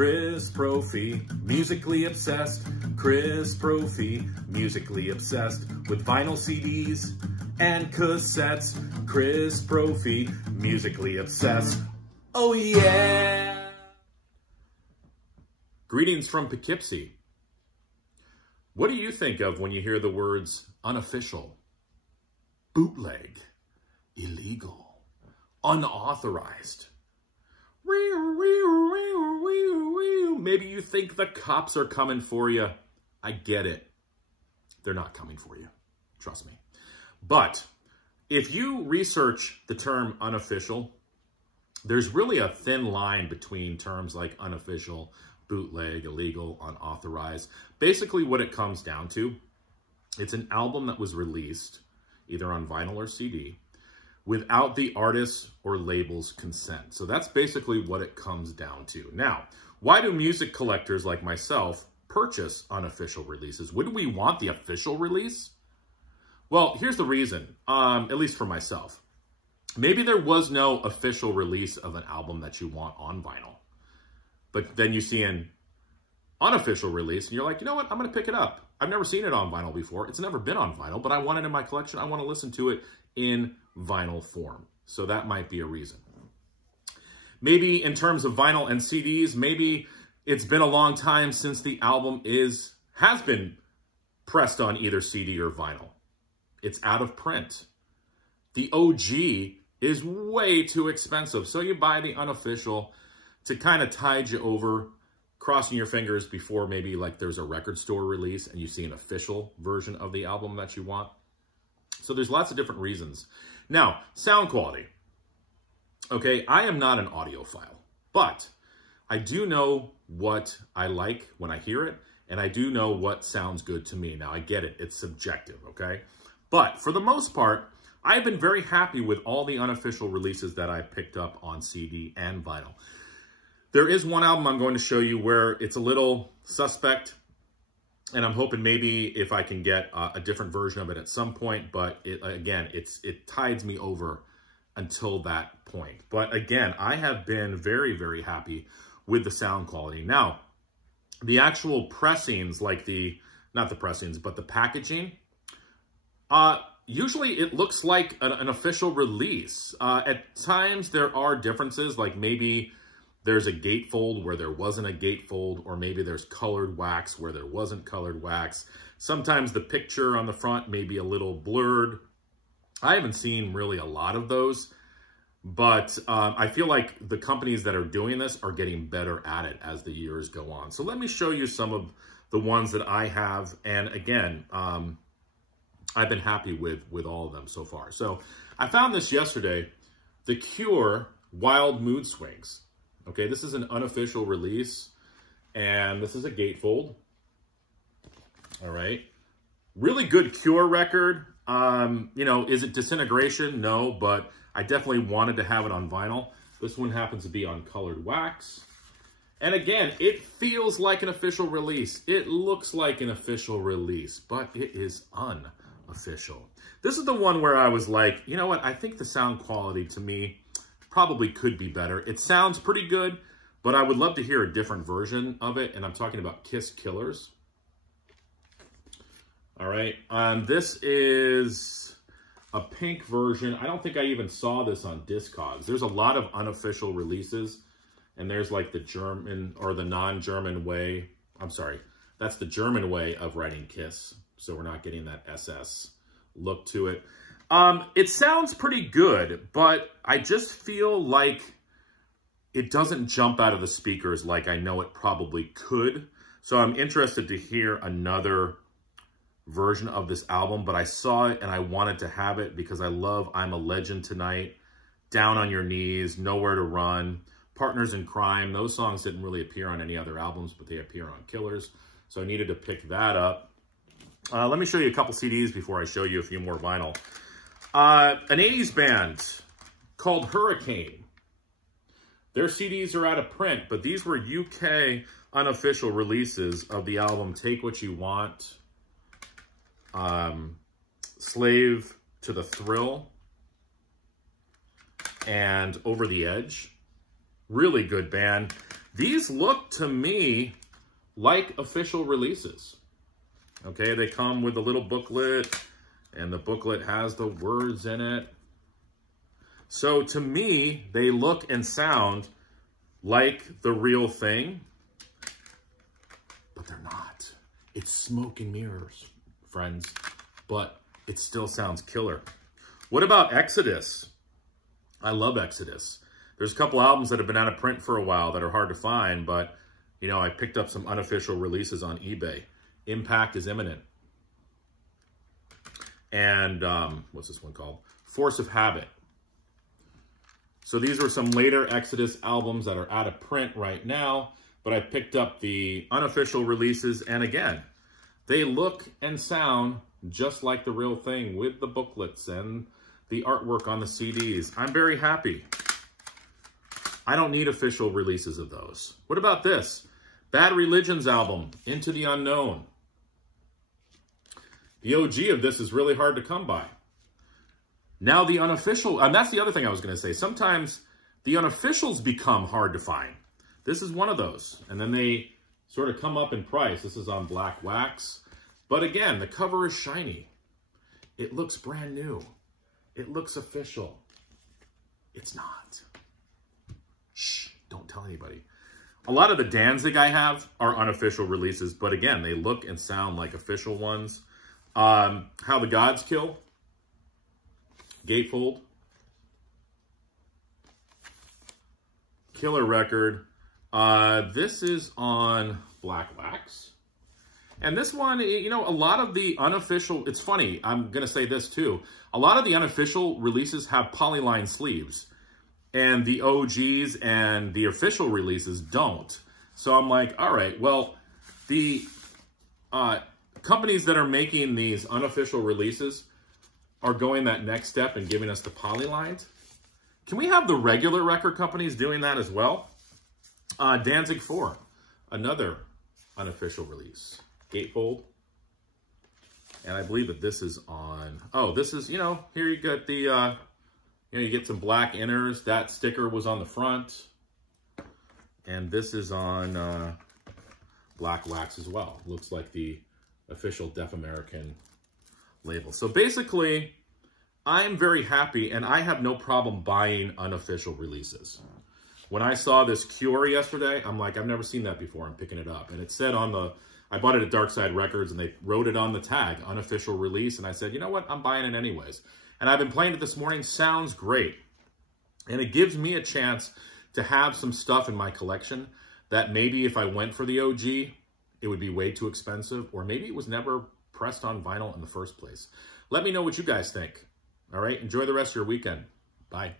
Chris Brophy, musically obsessed. Chris Brophy, musically obsessed with vinyl CDs and cassettes. Chris Brophy, musically obsessed. Oh yeah! Greetings from Poughkeepsie. What do you think of when you hear the words unofficial, bootleg, illegal, unauthorized? Maybe you think the cops are coming for you. I get it. They're not coming for you. Trust me. But if you research the term unofficial, there's really a thin line between terms like unofficial, bootleg, illegal, unauthorized. Basically what it comes down to, it's an album that was released either on vinyl or CD without the artist's or label's consent. So that's basically what it comes down to. Now, why do music collectors like myself purchase unofficial releases? Wouldn't we want the official release? Well, here's the reason, at least for myself. Maybe there was no official release of an album that you want on vinyl, but then you see an unofficial release and you're like, you know what, I'm going to pick it up. I've never seen it on vinyl before. It's never been on vinyl, but I want it in my collection. I want to listen to it in vinyl form. So that might be a reason. Maybe in terms of vinyl and CDs, maybe it's been a long time since the album has been pressed on either CD or vinyl. It's out of print. The OG is way too expensive. So you buy the unofficial to kind of tide you over, crossing your fingers before maybe like there's a record store release and you see an official version of the album that you want. So there's lots of different reasons. Now, sound quality. Okay, I am not an audiophile, but I do know what I like when I hear it, and I do know what sounds good to me. Now, I get it. It's subjective, okay? But for the most part, I've been very happy with all the unofficial releases that I picked up on CD and vinyl. There is one album I'm going to show you where it's a little suspect, and I'm hoping maybe if I can get a different version of it at some point, but again, it tides me over until that point. But again, I have been very, very happy with the sound quality. Now, the actual pressings, like not the pressings, but the packaging, usually it looks like an official release. At times there are differences, like maybe there's a gatefold where there wasn't a gatefold, or maybe there's colored wax where there wasn't colored wax. Sometimes the picture on the front may be a little blurred. I haven't seen really a lot of those, but I feel like the companies that are doing this are getting better at it as the years go on. So let me show you some of the ones that I have. And again, I've been happy with all of them so far. So I found this yesterday, The Cure Wild Mood Swings. Okay, this is an unofficial release, and this is a gatefold. All right. Really good Cure record. You know, is it disintegration? No, but I definitely wanted to have it on vinyl. This one happens to be on colored wax. And again, it feels like an official release. It looks like an official release, but it is unofficial. This is the one where I was like, you know what? I think the sound quality to me probably could be better. It sounds pretty good, but I would love to hear a different version of it. And I'm talking about Kiss Killers. All right. This is a pink version. I don't think I even saw this on Discogs. There's a lot of unofficial releases, and there's like the German or the non-German way. I'm sorry. That's the German way of writing Kiss. So we're not getting that SS look to it. It sounds pretty good, but I just feel like it doesn't jump out of the speakers like I know it probably could. So I'm interested to hear another version of this album, but I saw it and I wanted to have it because I love I'm a Legend Tonight, Down on Your Knees, Nowhere to Run, Partners in Crime. Those songs didn't really appear on any other albums, but they appear on Killers. So I needed to pick that up. Let me show you a couple CDs before I show you a few more vinyl. An 80s band called Hurricane. Their CDs are out of print, but these were UK unofficial releases of the album Take What You Want, Slave to the Thrill, and Over the Edge. Really good band. These look to me like official releases. Okay, they come with a little booklet, and the booklet has the words in it. So to me, they look and sound like the real thing, but they're not. It's smoke and mirrors, friends, but it still sounds killer. What about Exodus? I love Exodus. There's a couple albums that have been out of print for a while that are hard to find, but, you know, I picked up some unofficial releases on eBay. Impact is Imminent. And, what's this one called? Force of Habit. So these were some later Exodus albums that are out of print right now, but I picked up the unofficial releases, and again, they look and sound just like the real thing with the booklets and the artwork on the CDs. I'm very happy. I don't need official releases of those. What about this? Bad Religion's album, Into the Unknown. The OG of this is really hard to come by. Now the unofficial, and that's the other thing I was going to say. Sometimes the unofficials become hard to find. This is one of those. And then they sort of come up in price. This is on black wax. But again, the cover is shiny. It looks brand new. It looks official. It's not. Shh, don't tell anybody. A lot of the Danzig I have are unofficial releases, but again, they look and sound like official ones. How the Gods Kill. Gatefold. Killer record. This is on black wax. And this one, you know, a lot of the unofficial, it's funny, I'm going to say this too. A lot of the unofficial releases have polyline sleeves. And the OGs and the official releases don't. So I'm like, all right, well, the companies that are making these unofficial releases are going that next step and giving us the polylines. Can we have the regular record companies doing that as well? Danzig 4, another unofficial release. Gatefold. And I believe that this is on, oh, this is, you know, here you get the, you know, you get some black inners. That sticker was on the front. And this is on black wax as well. Looks like the official Deaf American label. So basically, I'm very happy, and I have no problem buying unofficial releases. When I saw this Cure yesterday, I'm like, I've never seen that before. I'm picking it up. And it said on the, I bought it at Dark Side Records, and they wrote it on the tag, unofficial release. And I said, you know what? I'm buying it anyways. And I've been playing it this morning. Sounds great. And it gives me a chance to have some stuff in my collection that maybe if I went for the OG, it would be way too expensive. Or maybe it was never pressed on vinyl in the first place. Let me know what you guys think. All right? Enjoy the rest of your weekend. Bye.